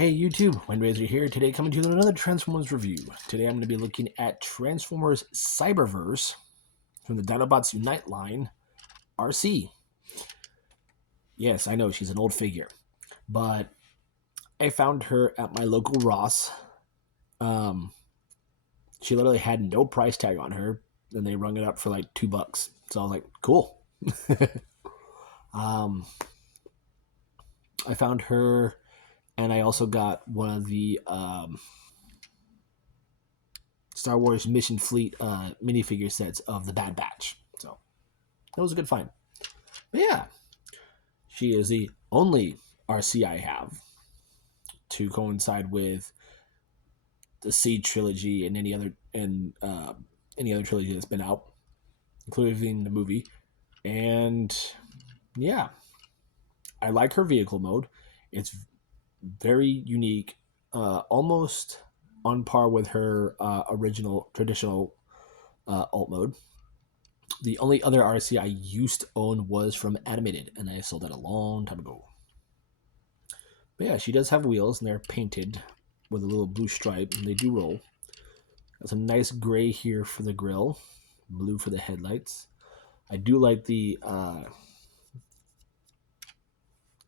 Hey YouTube, Windraiser here. Today coming to you with another Transformers review. Today I'm going to be looking at Transformers Cyberverse from the Dinobots Unite line, Arcee. Yes, I know she's an old figure, but I found her at my local Ross. She literally had no price tag on her, and they rung it up for like $2. So I was like, cool. I found her, and I also got one of the Star Wars Mission Fleet minifigure sets of the Bad Batch. So that was a good find. But yeah, she is the only Arcee I have to coincide with the Seed trilogy and any other trilogy that's been out, including the movie. And yeah, I like her vehicle mode. It's very unique, almost on par with her original traditional alt mode. The only other Arcee I used to own was from Animated, and I sold that a long time ago. But yeah, she does have wheels, and they're painted with a little blue stripe, and they do roll. Got some nice gray here for the grill, blue for the headlights. I do like the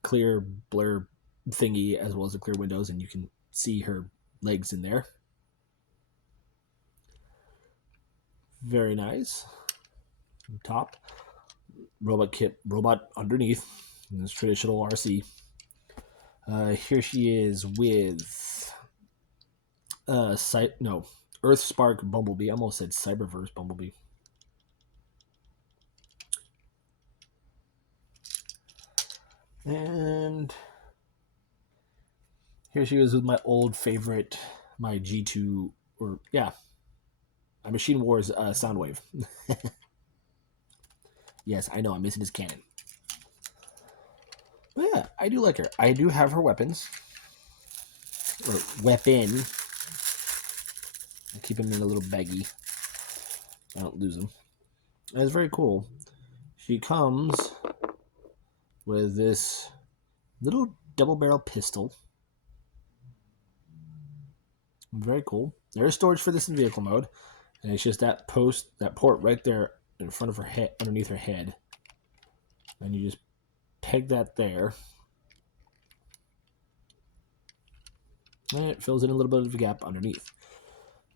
clear blur thingy as well as the clear windows, and you can see her legs in there. Very nice. Top robot underneath. This traditional Arcee. Here she is with Earth Spark Bumblebee. I almost said Cyberverse Bumblebee. And here she is with my old favorite, my G2, my Machine Wars Soundwave. Yes, I know, I'm missing his cannon. But yeah, I do like her. I do have her weapons. Or weapon. I keep him in a little baggie. I don't lose him. And it's very cool. She comes with this little double barrel pistol. Very cool. There's storage for this in vehicle mode. And it's just that port right there in front of her head, underneath her head. And you just peg that there. And it fills in a little bit of a gap underneath.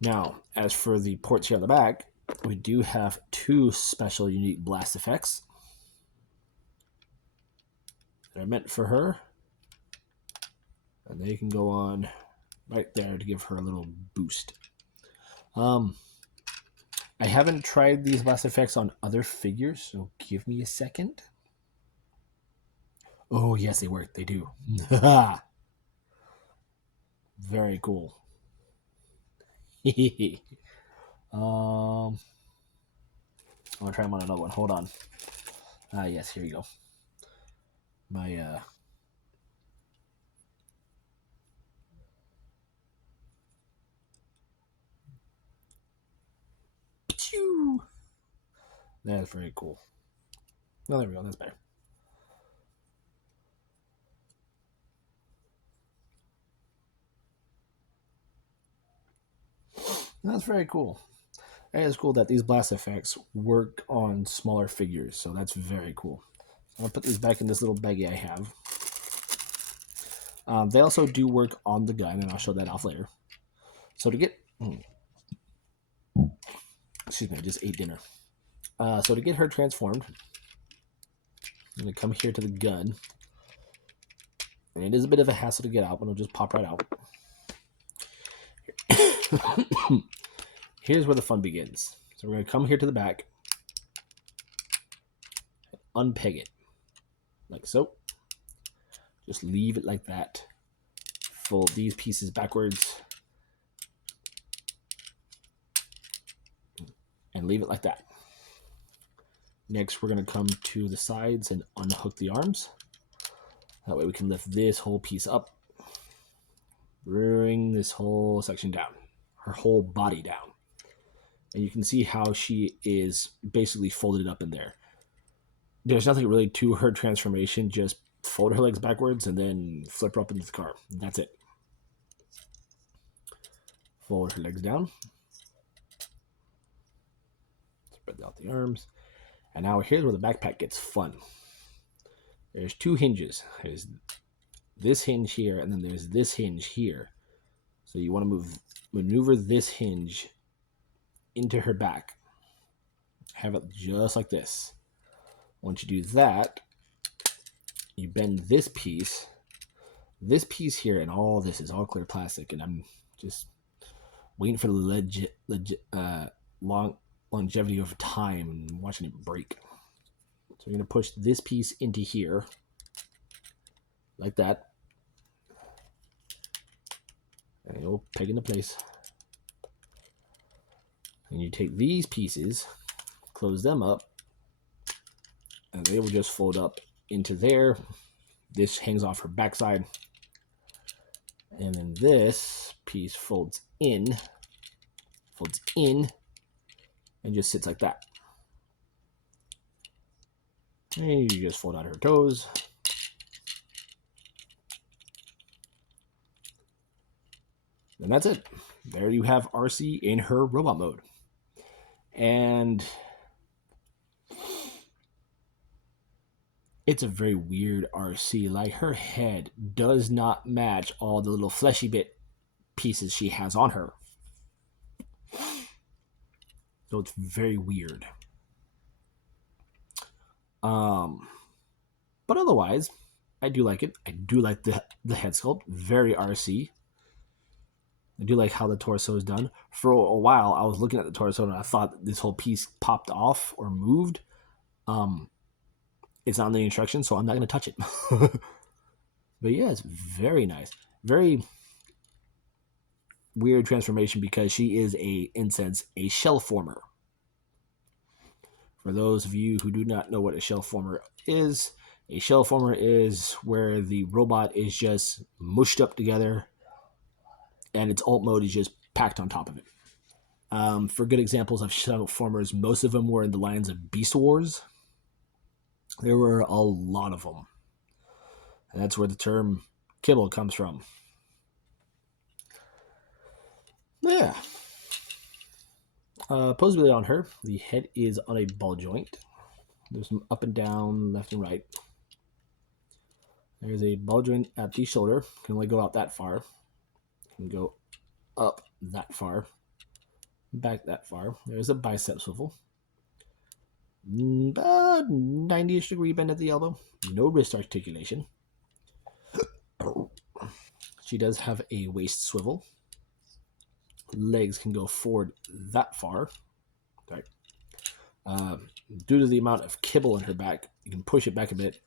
Now, as for the ports here on the back, we do have two special unique blast effects. They're meant for her. And they can go on right there to give her a little boost. I haven't tried these blast effects on other figures, so give me a second. Oh, yes, they work. They do. Very cool. I'm gonna try them on another one. Hold on. Yes, here you go. My That's very cool. Oh, there we go. That's better. That's very cool. And it's cool that these blast effects work on smaller figures, so that's very cool. I'm going to put these back in this little baggie I have. They also do work on the gun, and I'll show that off later. So to get... Excuse me, I just ate dinner. So to get her transformed, I'm going to come here to the gun. And it is a bit of a hassle to get out, but it'll just pop right out. Here's where the fun begins. So we're going to come here to the back, unpeg it, like so. Just leave it like that. Fold these pieces backwards, and leave it like that. Next, we're going to come to the sides and unhook the arms. That way we can lift this whole piece up, bring this whole section down, her whole body down. And you can see how she is basically folded up in there. There's nothing really to her transformation, just fold her legs backwards and then flip her up into the car. That's it. Fold her legs down. Spread out the arms. And now here's where the backpack gets fun. There's two hinges. There's this hinge here, and then there's this hinge here. So you want to maneuver this hinge into her back. Have it just like this. Once you do that, you bend this piece here, and all this is all clear plastic, and I'm just waiting for the longevity over time and watching it break. So you're going to push this piece into here, like that, and it'll peg into place. And you take these pieces, close them up, and they will just fold up into there. This hangs off her backside. And then this piece folds in, and just sits like that. And you just fold out her toes. And that's it. There you have Arcee in her robot mode. And it's a very weird Arcee. Like, her head does not match all the little fleshy bit pieces she has on her. So it's very weird. But otherwise, I do like it. I do like the head sculpt. Very Arcee. I do like how the torso is done. For a while, I was looking at the torso and I thought this whole piece popped off or moved. It's not in the instructions, so I'm not going to touch it. But yeah, it's very nice. Very weird transformation because she is in sense, a shell former. For those of you who do not know what a shell former is where the robot is just mushed up together and its alt mode is just packed on top of it. For good examples of shell formers, most of them were in the lines of Beast Wars. There were a lot of them. And that's where the term kibble comes from. Yeah. Posability on her. The head is on a ball joint. There's some up and down, left and right. There's a ball joint at the shoulder. Can only go out that far. Can go up that far. Back that far. There's a bicep swivel. About 90-ish degree bend at the elbow. No wrist articulation. She does have a waist swivel. Legs can go forward that far. Sorry. Due to the amount of kibble in her back, you can push it back a bit,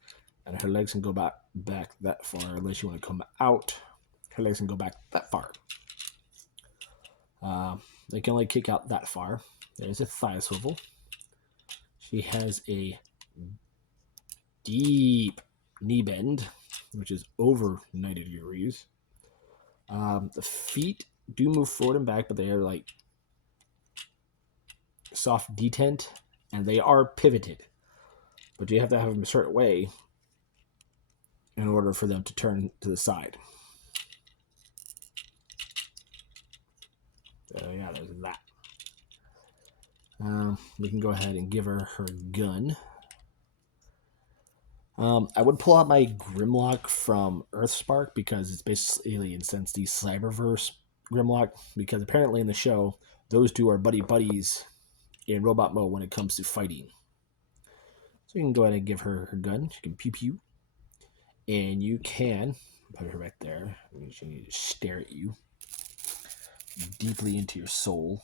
and her legs can go back that far. Unless you want to come out, her legs can go back that far. They can only kick out that far. There's a thigh swivel. She has a deep knee bend, which is over 90 degrees. The feet do move forward and back, but they are like soft detent, and they are pivoted. But you have to have them a certain way in order for them to turn to the side. So yeah, there's that. We can go ahead and give her her gun. I would pull out my Grimlock from Earthspark because it's basically, in a sense, the Cyberverse Grimlock, because apparently in the show, those two are buddies in robot mode when it comes to fighting. So you can go ahead and give her her gun. She can pew pew. And you can put her right there. She can just stare at you deeply into your soul.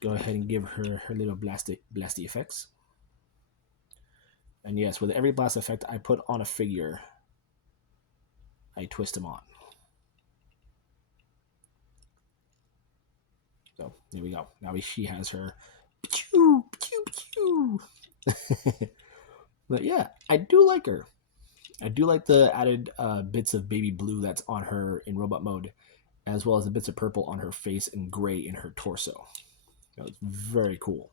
Go ahead and give her her little blasty effects. And yes, with every blast effect I put on a figure, I twist them on. So there we go. Now she has her pew pew pew. But yeah, I do like her. I do like the added bits of baby blue that's on her in robot mode, as well as the bits of purple on her face and gray in her torso. That was very cool.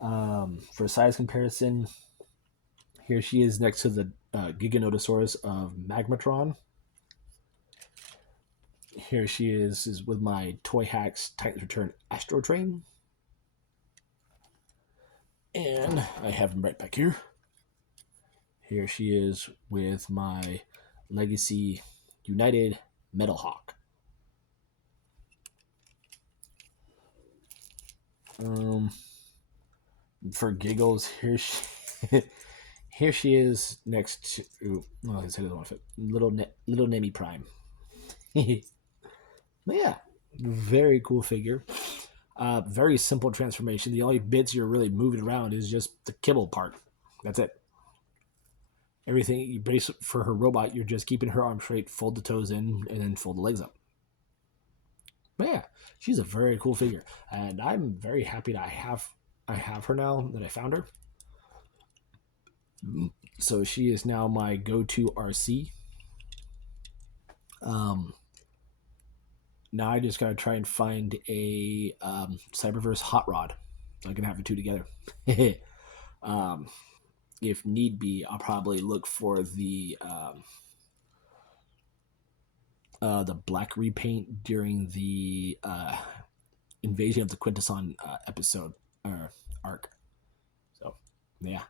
For size comparison, here she is next to the Giganotosaurus of Magmatron. Here she is with my Toy Hacks Titans Return Astro Train. And I have him right back here. Here she is with my Legacy United Metal Hawk. For giggles, here she is next to his head doesn't want to fit. Little Nemi Prime. But yeah, very cool figure. Very simple transformation. The only bits you're really moving around is just the kibble part. That's it. Everything you base for her robot, you're just keeping her arms straight, fold the toes in, and then fold the legs up. But yeah, she's a very cool figure, and I'm very happy that I have her now that I found her. So she is now my go-to Arcee. Now I just gotta try and find a Cyberverse hot rod, so I can have the two together. If need be, I'll probably look for the black repaint during the Invasion of the Quintesson episode or arc. So yeah,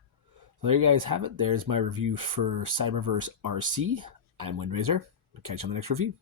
so there you guys have it. There's my review for Cyberverse Arcee. I'm Windraiser. We'll catch you on the next review.